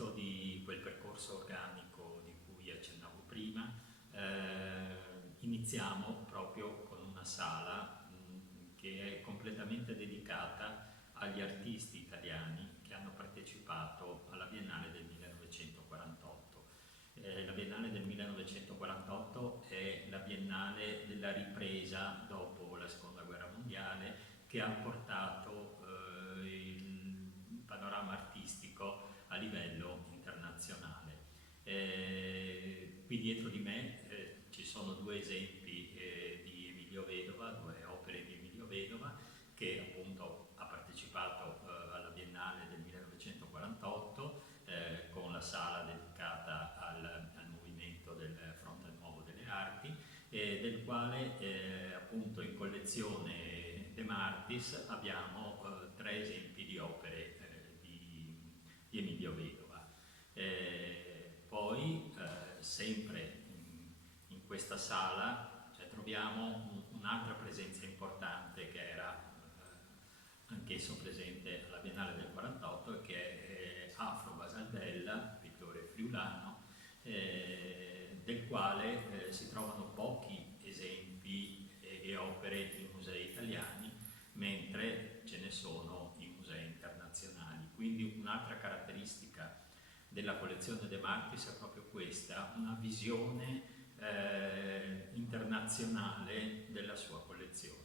contesto di quel percorso organico di cui accennavo prima, iniziamo proprio con una sala che è completamente dedicata agli artisti italiani che hanno partecipato alla Biennale del 1948. La Biennale del 1948 è la Biennale della ripresa dopo la Seconda Guerra Mondiale, che ha portato il panorama artistico a livello internazionale. Qui dietro di me ci sono due esempi di Emilio Vedova, due opere di Emilio Vedova, che appunto ha partecipato alla Biennale del 1948 con la sala dedicata al movimento del Fronte Nuovo delle Arti, del quale appunto in collezione De Martis abbiamo tre esempi di opere di Emilio Vedova. Poi sempre in questa sala troviamo un'altra presenza importante che era anch'esso presente alla Biennale del 48, che è Afro Basaldella, pittore friulano, del quale si trovano pochi esempi e opere in musei italiani, mentre ce ne sono in musei internazionali. Quindi un'altra caratteristica della collezione De Martis è proprio questa, una visione internazionale della sua collezione.